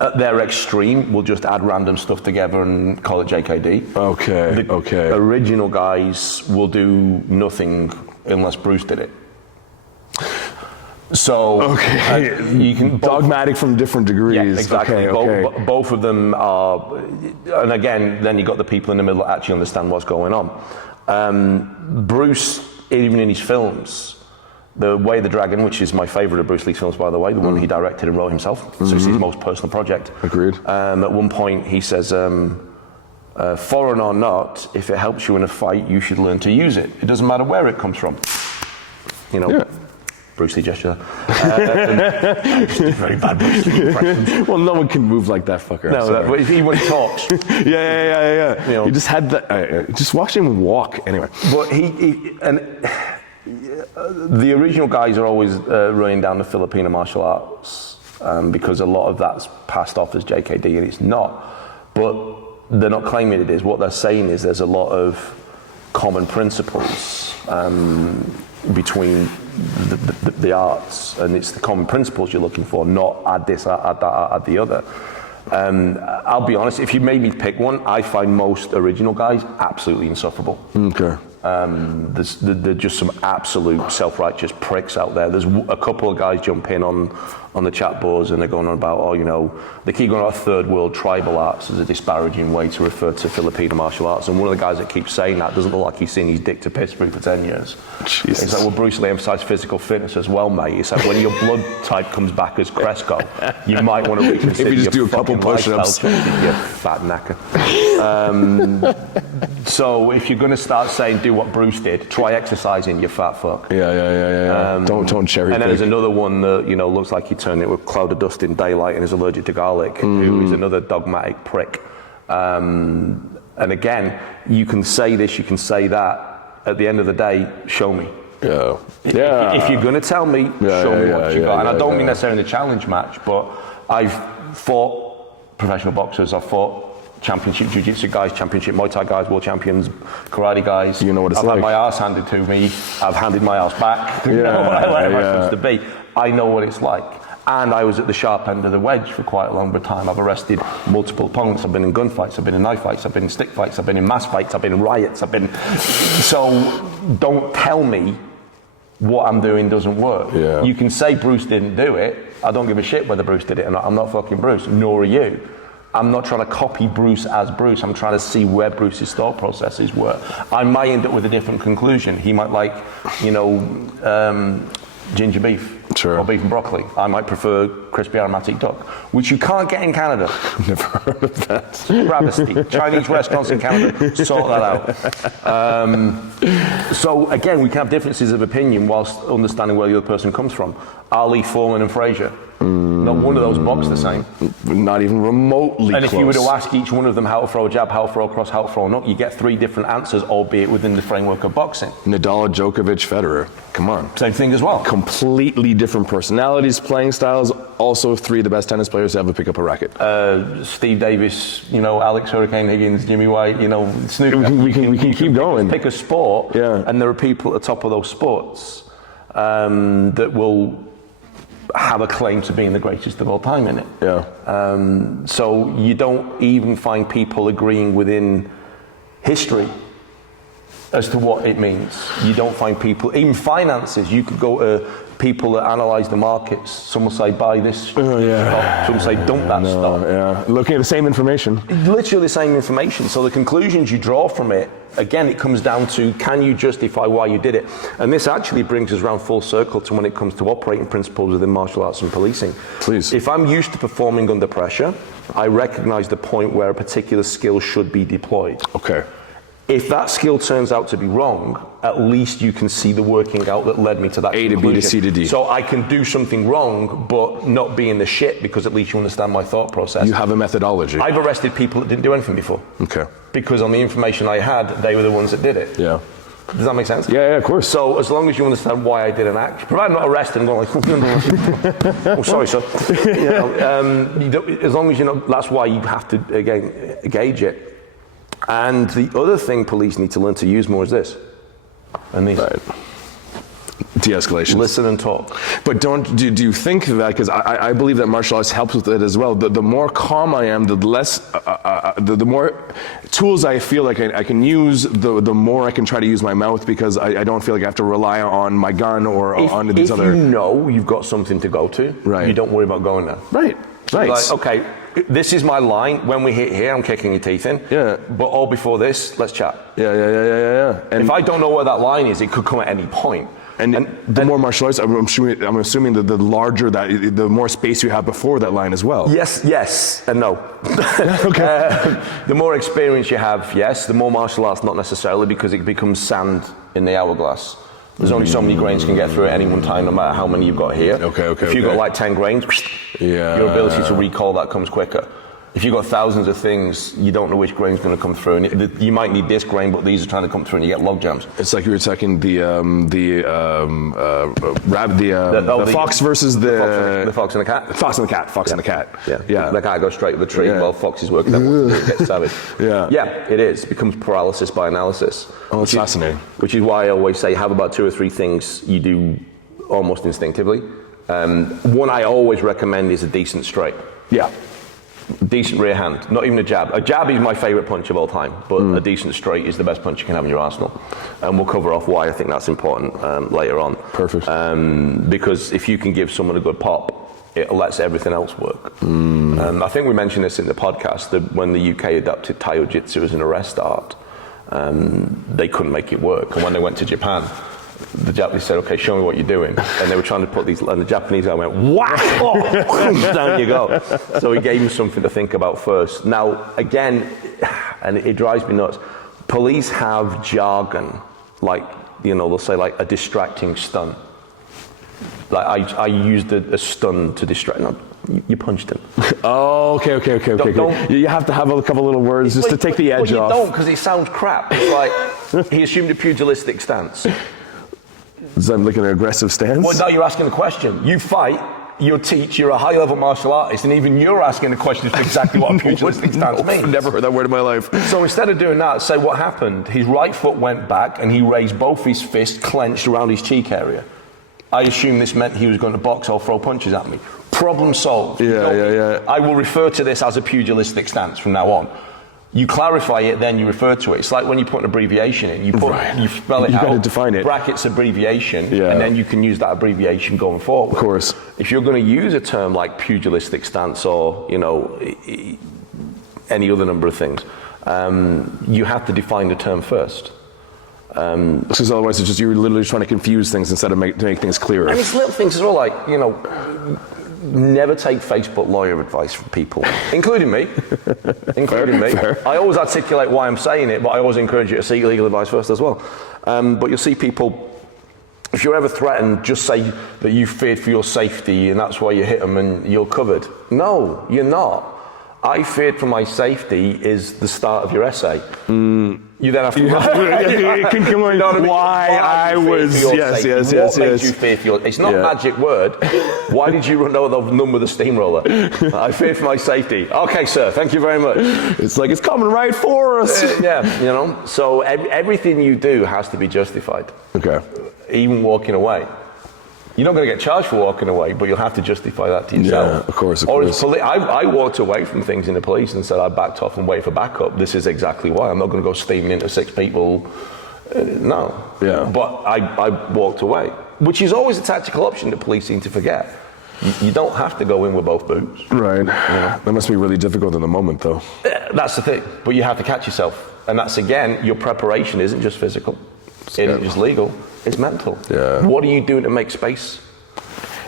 at their extreme, will just add random stuff together and call it JKD. Okay, The okay. original guys will do nothing unless Bruce did it. So you can Dogmatic from different degrees. yeah, exactly. Okay. Both of them are, and again, then you got the people in the middle that actually understand what's going on. Bruce, even in his films, The Way of the Dragon, which is my favourite of Bruce Lee's films, by the way, the one he directed and wrote himself, so it's his most personal project. Agreed. At one point, he says, foreign or not, if it helps you in a fight, you should learn to use it. It doesn't matter where it comes from. You know, Yeah. Bruce Lee gesture. I just did very bad Bruce Lee impressions. Well, no one can move like that fucker. I'm sorry. Even when he talks. Yeah. You know. You just had that. Just watch him walk. Anyway. But the original guys are always running down the Filipino martial arts because a lot of that's passed off as JKD, and it's not. But they're not claiming it is. What they're saying is there's a lot of common principles between the arts, and it's the common principles you're looking for, not add this, add that, add the other. I'll be honest, if you made me pick one, I find most original guys absolutely insufferable. Okay. There's just some absolute self-righteous pricks out there. There's a couple of guys jump in on the chat boards and they're going on about, they keep going about third world tribal arts as a disparaging way to refer to Filipino martial arts. And one of the guys that keeps saying that doesn't look like he's seen his dick to piss through for 10 years. Jesus. It's like, well, Bruce Lee emphasised physical fitness as well, mate. It's like when your blood type comes back as Cresco, you might want to reconsider Maybe just do your a couple fucking lifestyle push-ups. choices, you fat knacker. So if you're going to start saying do what Bruce did, try exercising, you fat fuck. Yeah. Don't cherry And then there's pick. another one that looks like he turned it with a cloud of dust in daylight and is allergic to garlic, who is another dogmatic prick. And again, you can say this, you can say that. At the end of the day, show me. Yeah. If you're going to tell me, show me what you got. And I don't mean yeah. necessarily in the challenge match, but I've fought professional boxers, I've fought championship jiu-jitsu guys, championship Muay Thai guys, world champions, karate guys. You know what it's I've like. had my ass handed to me. I've handed my ass back. Whatever it's supposed to be. I know what it's like. And I was at the sharp end of the wedge for quite a long time. I've arrested multiple opponents. I've been in gunfights. I've been in knife fights. I've been in stick fights. I've been in mass fights. I've been in riots. So don't tell me what I'm doing doesn't work. Yeah. You can say Bruce didn't do it. I don't give a shit whether Bruce did it or not. I'm not fucking Bruce, nor are you. I'm not trying to copy Bruce as Bruce. I'm trying to see where Bruce's thought processes were. I might end up with a different conclusion. He might like, ginger beef. Sure. Or beef and broccoli. I might prefer crispy aromatic duck, which you can't get in Canada. Never heard of that. Travesty. Chinese restaurants in Canada, sort that out. So again, we can have differences of opinion whilst understanding where the other person comes from. Ali, Foreman and Frazier. Not one of those box the same. Not even remotely And close. if you were to ask each one of them how to throw a jab, how to throw a cross, how to throw a knock, you get 3 different answers, albeit within the framework of boxing. Nadal, Djokovic, Federer. Come on. Same thing as well. Completely different personalities, playing styles. Also 3 of the best tennis players to ever pick up a racket. Steve Davis, Alex Hurricane Higgins, Jimmy White, Snoop. We can keep going. Pick a sport, and there are people at the top of those sports that will have a claim to being the greatest of all time in it. Yeah. So you don't even find people agreeing within history as to what it means. You don't find people, even finances, you could go to people that analyse the markets. Some will say buy this stock, some say dump that stock. Yeah. Looking at the same information. Literally the same information. So the conclusions you draw from it, again, it comes down to, can you justify why you did it? And this actually brings us around full circle to when it comes to operating principles within martial arts and policing. Please. If I'm used to performing under pressure, I recognize the point where a particular skill should be deployed. Okay. If that skill turns out to be wrong, at least you can see the working out that led me to that A to conclusion. B to C to D. So I can do something wrong, but not be in the shit, because at least you understand my thought process. You have a methodology. I've arrested people that didn't do anything before. Okay. Because on the information I had, they were the ones that did it. Yeah. Does that make sense? Yeah, of course. So as long as you understand why I did an act, provided I'm not arrested and going like, oh, sorry, sir. As long as you know, that's why you have to, again, gauge it. And the other thing police need to learn to use more is this. And these. Right. De-escalation. Listen and talk. But do you think that, because I believe that martial arts helps with it as well, the more calm I am, the less, the more tools I feel like I can use, the more I can try to use my mouth, because I don't feel like I have to rely on my gun or on these other... If you know you've got something to go to, right. You don't worry about going there. Right, right. Like, okay, this is my line. When we hit here, I'm kicking your teeth in. Yeah. But all before this, let's chat. Yeah. And if I don't know where that line is, it could come at any point. And the more martial arts, I'm assuming that the larger that, the more space you have before that line as well. Yes, and no. Okay. The more experience you have, yes. The more martial arts, not necessarily, because it becomes sand in the hourglass. There's only so many grains can get through at any one time, no matter how many you've got here. Okay. If you've got like 10 grains, your ability to recall that comes quicker. If you've got thousands of things, you don't know which grain's going to come through, and you might need this grain, but these are trying to come through, and you get log jams. It's like you were talking the fox versus the fox and the cat. Fox and the cat. Fox and the cat. Yeah. The cat goes straight to the tree while fox is working. That gets savage. Yeah, it is. It becomes paralysis by analysis. Oh, that's fascinating. Which is why I always say have about 2 or 3 things you do almost instinctively. One I always recommend is a decent straight. Yeah. Decent rear hand, not even a jab. A jab is my favourite punch of all time, but a decent straight is the best punch you can have in your arsenal. And we'll cover off why I think that's important later on. Perfect. Because if you can give someone a good pop, it lets everything else work. I think we mentioned this in the podcast, that when the UK adopted Taijutsu as an arrest art, they couldn't make it work. And when they went to Japan, the Japanese said, okay, show me what you're doing. And they were trying to put these, and the Japanese guy went, whack! Down you go. So he gave him something to think about first. Now, again, and it drives me nuts, police have jargon, like, they'll say like a distracting stun. Like I used a stun to distract, no, you punched him. Oh, okay. You have to have a couple little words just to take the edge off. You don't, because it sounds crap. It's like, he assumed a pugilistic stance. Is that like an aggressive stance? Well, now you're asking the question. You fight, you teach, you're a high-level martial artist, and even you're asking the question for exactly what a pugilistic stance means. I've never heard that word in my life. So instead of doing that, say what happened. His right foot went back, and he raised both his fists clenched around his cheek area. I assume this meant he was going to box or throw punches at me. Problem solved. Yeah. I will refer to this as a pugilistic stance from now on. You clarify it, then you refer to it. It's like when you put an abbreviation in. You spell it out. You got to define it. Brackets abbreviation, and then you can use that abbreviation going forward. Of course. If you're going to use a term like pugilistic stance or any other number of things, you have to define the term first. Because otherwise, it's just you're literally trying to confuse things instead of make things clearer. And it's little things as well, like never take Facebook lawyer advice from people, including me. Fair. I always articulate why I'm saying it, but I always encourage you to seek legal advice first as well. But you'll see people, if you're ever threatened, just say that you feared for your safety and that's why you hit them and you're covered. No, you're not. I feared for my safety is the start of your essay. You then have to. Why I was. Yes. What made you fear for your? It's not a magic word. Why did you know the number of the steamroller? I feared for my safety. Okay, sir. Thank you very much. It's like it's coming right for us. So everything you do has to be justified. Okay. Even walking away. You're not going to get charged for walking away, but you'll have to justify that to yourself. Yeah, of course. I walked away from things in the police and said I backed off and waited for backup. This is exactly why. I'm not going to go steaming into 6 people. No. Yeah. But I walked away, which is always a tactical option that police seem to forget. You don't have to go in with both boots. Right. That must be really difficult in the moment, though. That's the thing. But you have to catch yourself. And that's, again, your preparation isn't just physical. It isn't just legal. It's mental. Yeah. What are you doing to make space?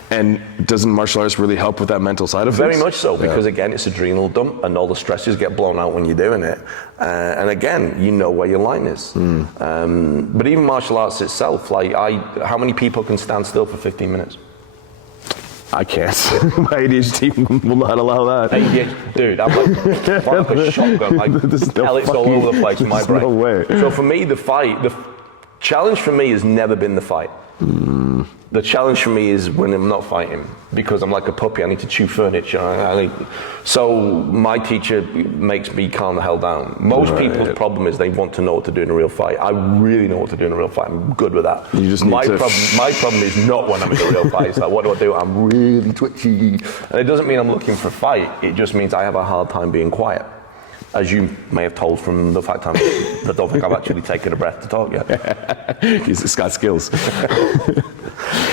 And doesn't martial arts really help with that mental side of Very things? much so, because again, it's adrenal dump, and all the stresses get blown out when you're doing it. And again, you know where your line is. But even martial arts itself, like how many people can stand still for 15 minutes? I can't. My ADHD will not allow that. Dude, I'm like a shotgun, like pellets all over the place in my brain. No way. So for me, the challenge for me has never been the fight. The challenge for me is when I'm not fighting, because I'm like a puppy. I need to chew furniture. So my teacher makes me calm the hell down. Most people's problem is they want to know what to do in a real fight. I really know what to do in a real fight. I'm good with that. You just need my problem is not when I'm in a real fight. It's like, what do I do? I'm really twitchy. And it doesn't mean I'm looking for a fight. It just means I have a hard time being quiet. As you may have told from the fact I don't think I've actually taken a breath to talk yet. He's got skills.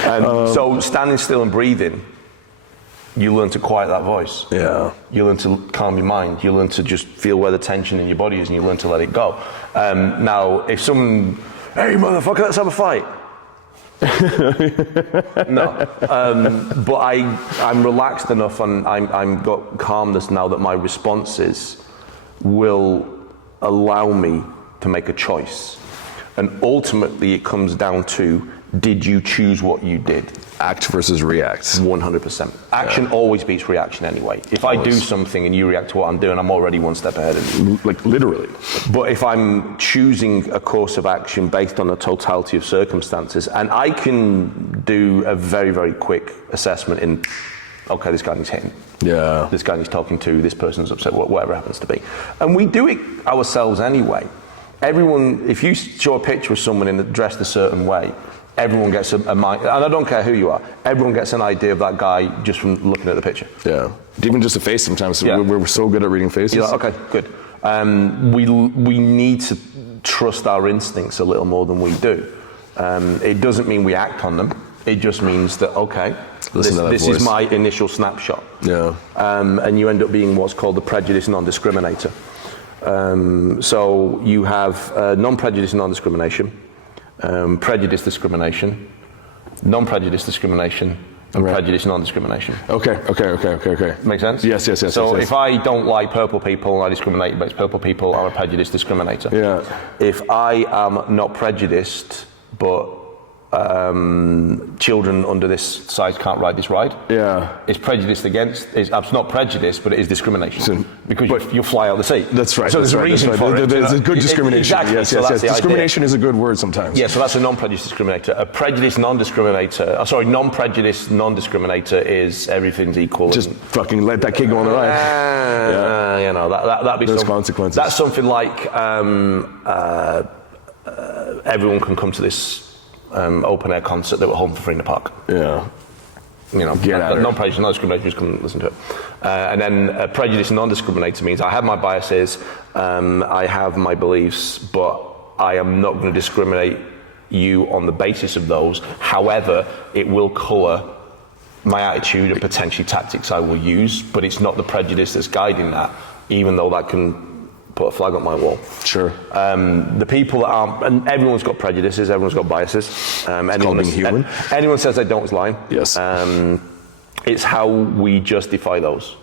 So standing still and breathing, you learn to quiet that voice. Yeah. You learn to calm your mind. You learn to just feel where the tension in your body is, and you learn to let it go. Now, if someone, hey motherfucker, let's have a fight. No, but I'm relaxed enough, and I'm got calmness now that my responses will allow me to make a choice. And ultimately it comes down to, did you choose what you did? Act versus react. 100%. Action always beats reaction anyway. If I do something and you react to what I'm doing, I'm already one step ahead of you. Like literally. But if I'm choosing a course of action based on the totality of circumstances, and I can do a very, very quick assessment in, okay, this guy needs hitting. Yeah. This guy needs talking to, this person's upset, whatever it happens to be. And we do it ourselves anyway. Everyone, if you show a picture of someone dressed a certain way, everyone gets a mind, and I don't care who you are, everyone gets an idea of that guy just from looking at the picture. Yeah. Even just a face sometimes. We're so good at reading faces. You're like, okay, good. We need to trust our instincts a little more than we do. It doesn't mean we act on them. It just means that, okay, this is my initial snapshot. Yeah. And you end up being what's called the prejudice non-discriminator. So you have non-prejudice non-discrimination, prejudice discrimination, non-prejudice discrimination, and prejudice non-discrimination. Okay. Make sense? Yes. So if I don't like purple people and I discriminate against purple people, I'm a prejudice discriminator. Yeah. If I am not prejudiced, but children under this size can't ride this ride. Yeah. It's prejudiced against, it's not prejudice, but it is discrimination. Because you'll fly out the seat. That's right. So there's a reason for it. There's a good discrimination. Exactly. Yes. So that's the discrimination idea. is a good word sometimes. Yeah, so that's a non-prejudice discriminator. A prejudice non-discriminator, non-prejudice non-discriminator is everything's equal. Just fucking let that kid go on the ride. That'd be There's consequences. That's something like everyone can come to this open air concert that we're holding for free in the park. Yeah. Get out non-prejudice, non-discrimination, just come listen to it. And then prejudice and non-discriminator means I have my biases, I have my beliefs, but I am not going to discriminate you on the basis of those. However, it will colour my attitude and potentially tactics I will use, but it's not the prejudice that's guiding that, even though that can put a flag on my wall. Sure. The people that aren't, and everyone's got prejudices, everyone's got biases. Anyone being human. Anyone says they don't is lying. Yes. It's how we justify those.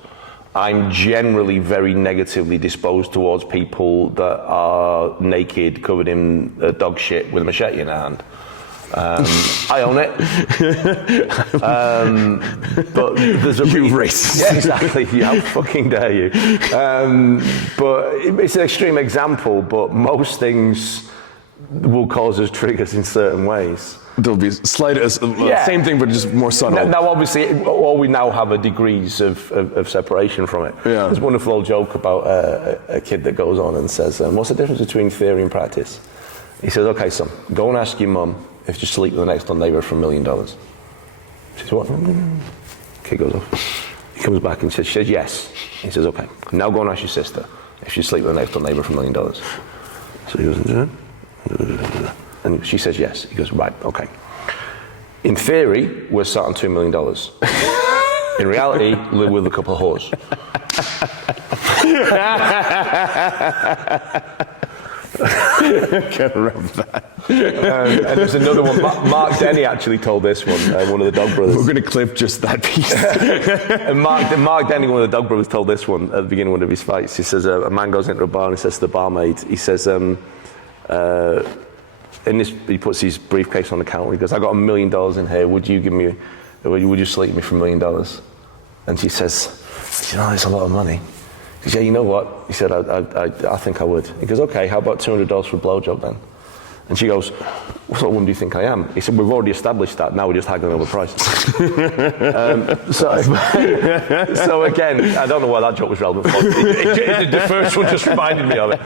I'm generally very negatively disposed towards people that are naked, covered in dog shit with a machete in their hand. I own it. But there's a racist. Yeah, exactly. How fucking dare you? But it's an extreme example, but most things will cause us triggers in certain ways. There'll be same thing, but just more subtle. Now, obviously, all we now have are degrees of separation from it. Yeah. There's a wonderful old joke about a kid that goes on and says, what's the difference between theory and practice? He says, okay, son, go and ask your mum if you sleep with the next door neighbour for $1 million. She says, what? Kid goes off. He comes back and says, she says, yes. He says, okay, now go and ask your sister if you sleep with the next door neighbour for $1 million. So he goes, and she says, yes. He goes, right, okay. In theory, we're sat on $2 million. In reality, live with a couple of whores. Can't remember that. And there's another one. Mark Denny actually told this one of the Dog Brothers. We're going to clip just that piece. And Mark Denny, one of the Dog Brothers, told this one at the beginning of one of his fights. He says, a man goes into a bar and he says to the barmaid, he says, he puts his briefcase on the counter. He goes, "I got $1 million in here. Would you sleep me for $1 million?" And she says, "You know, that's a lot of money." He says, "Yeah, you know what?" He said, I think I would." He goes, "Okay, how about $200 for a blowjob then?" And she goes, "What sort of woman do you think I am?" He said, "We've already established that. Now we're just haggling over prices." So again, I don't know why that joke was relevant for. The first one just reminded me of it.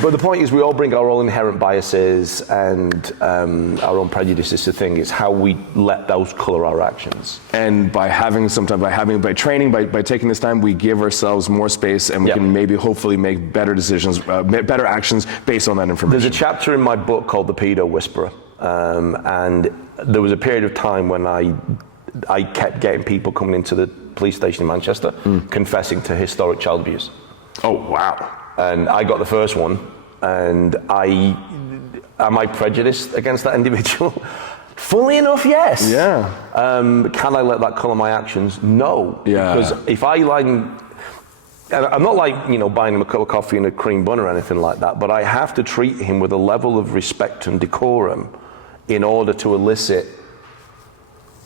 But the point is, we all bring our own inherent biases and our own prejudices to things. It's how we let those colour our actions. And by training, by taking this time, we give ourselves more space, and we can maybe hopefully make better decisions, better actions based on that information. There's a chapter in my book called The Pedo Whisperer, and there was a period of time when I kept getting people coming into the police station in Manchester confessing to historic child abuse. Oh, wow. And I got the first one, and am I prejudiced against that individual? Funnily enough, yes. Yeah. Can I let that colour my actions? No. Yeah. Because if I and I'm not buying him a cup of coffee and a cream bun or anything like that, but I have to treat him with a level of respect and decorum in order to elicit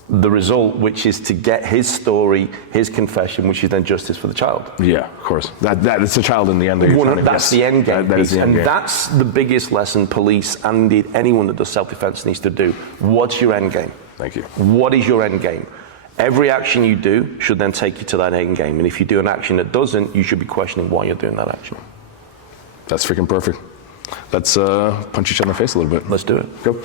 the result, which is to get his story, his confession, which is then justice for the child. Yeah, of course. That is the child in the end. That's the end game. That is the end game. That's the biggest lesson police and indeed anyone that does self-defense needs to do. What's your end game? Thank you. What is your end game? Every action you do should then take you to that end game. And if you do an action that doesn't, you should be questioning why you're doing that action. That's freaking perfect. Let's punch each other in the face a little bit. Let's do it. Go.